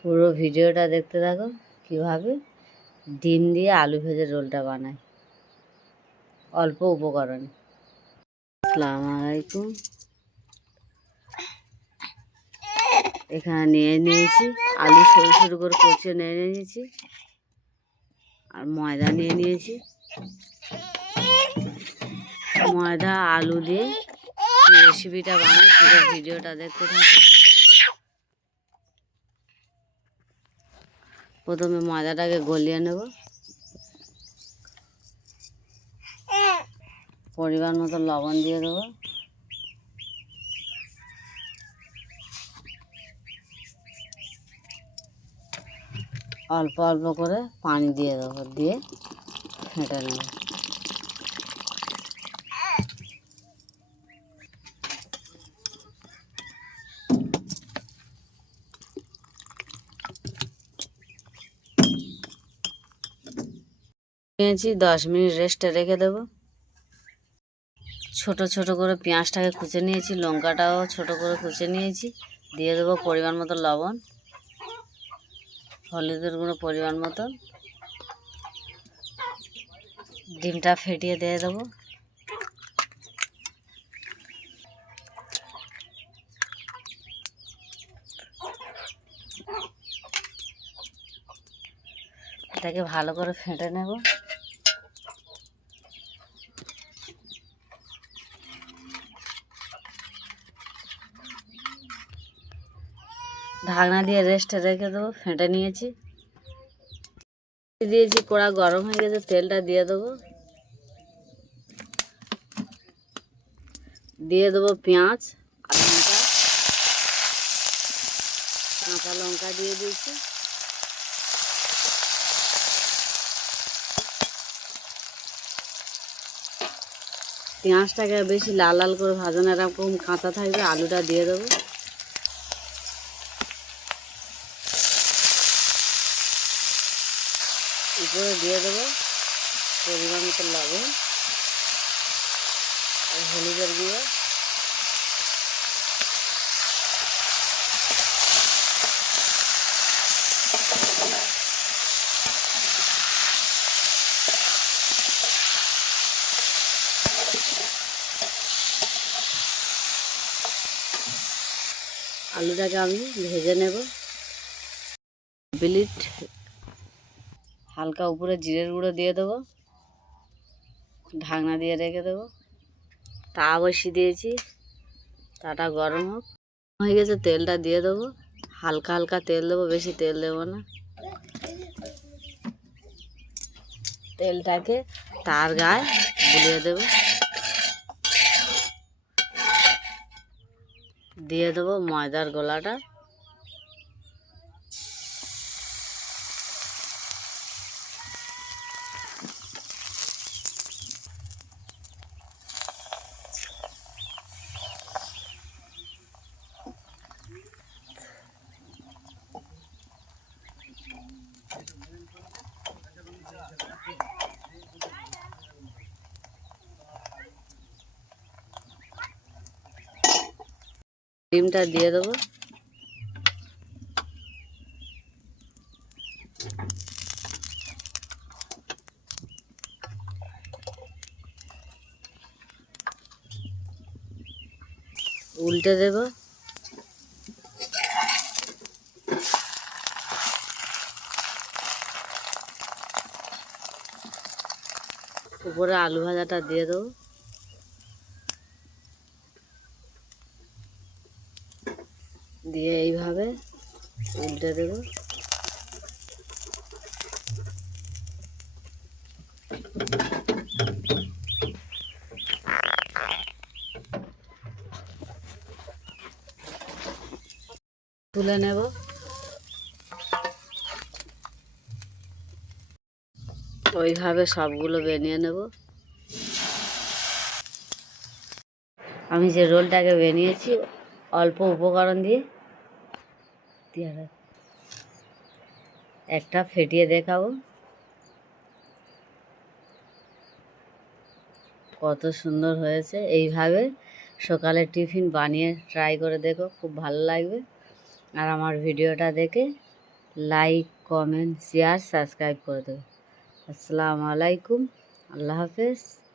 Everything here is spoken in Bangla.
পুরো ভিডিওটা দেখতে থাকো কিভাবে ডিম দিয়ে আলু ভেজে রোলটা বানাই অল্প উপকরণে। আসসালামু আলাইকুম। এখানে নিয়েছি আলু সরু সরু করে কুচিয়ে নিয়েছি আর ময়দা নিয়েছি। ময়দা আলু দিয়ে রেসিপিটা বানাই, পুরো ভিডিওটা দেখতে থাকি। প্রথমে ময়দাটাকে গলিয়ে নেব, পরিমাণ মতো লবণ দিয়ে দেবো, অল্প অল্প করে পানি দিয়ে দেবো, দিয়ে ফেটে নেব। নিয়েছি 10 মিনিট রেস্টে রেখে দেবো। ছোট ছোট করে পেঁয়াজটাকে কুচে নিয়েছি, লঙ্কাটাও ছোট করে কুচে নিয়েছি। দিয়ে দেবো পরিমাণ মতো লবণ, হলুদের গুঁড়ো পরিমাণ মতো, ডিমটা ফেটিয়ে দিয়ে দেবো। এটাকে ভালো করে ফেটে নেব। ঢাকনা দিয়ে রেস্টে রেখে দেবো। ফেটে নিয়েছি, দিয়েছি, কড়া গরম হয়ে গেছে, তেলটা দিয়ে দেবো। দিয়ে দেবো পেঁয়াজ আর লঙ্কা, কাঁচা লঙ্কা দিয়ে দিয়েছি। পেঁয়াজটাকে বেশি লাল লাল করে ভাজানো, এরকম কাঁচা থাকবে। আলুটা দিয়ে দেবো, উপরে দিয়ে দেবো পরিমাণ মতো লবণ আর হলুদের গুঁড়ো। আলুটাকে আমি ভেজে নেব। প্লেট হালকা উপরে জিরের গুঁড়ো দিয়ে দেবো, ঢাকনা দিয়ে রেখে দেবো। তা বসিয়ে দিয়েছি, তাটা গরম হোক। হয়ে গেছে, তেলটা দিয়ে দেবো। হালকা হালকা তেল দেবো, বেশি তেল দেবো না। তেলটাকে তার গায়ে বুলিয়ে দেবো। দিয়ে দেবো ময়দার গোলাটা। ডিমটা দিয়ে দেবো, উল্টে দেবো। উপরে আলু ভাজাটা দিয়ে দেবো, দিয়ে এইভাবে উল্টে দেবো। তুলে নেব। ওইভাবে সবগুলো বানিয়ে নেব। আমি যে রোলটাকে বানিয়েছি অল্প উপকরণ দিয়ে একটা ফেটিয়ে দেখাবো কত সুন্দর হয়েছে। এইভাবে সকালে টিফিন বানিয়ে ট্রাই করে দেখো, খুব ভালো লাগবে। আর আমার ভিডিওটা দেখে লাইক, কমেন্ট, শেয়ার, সাবস্ক্রাইব করে দেবে। আসসালামু আলাইকুম, আল্লাহ হাফেজ।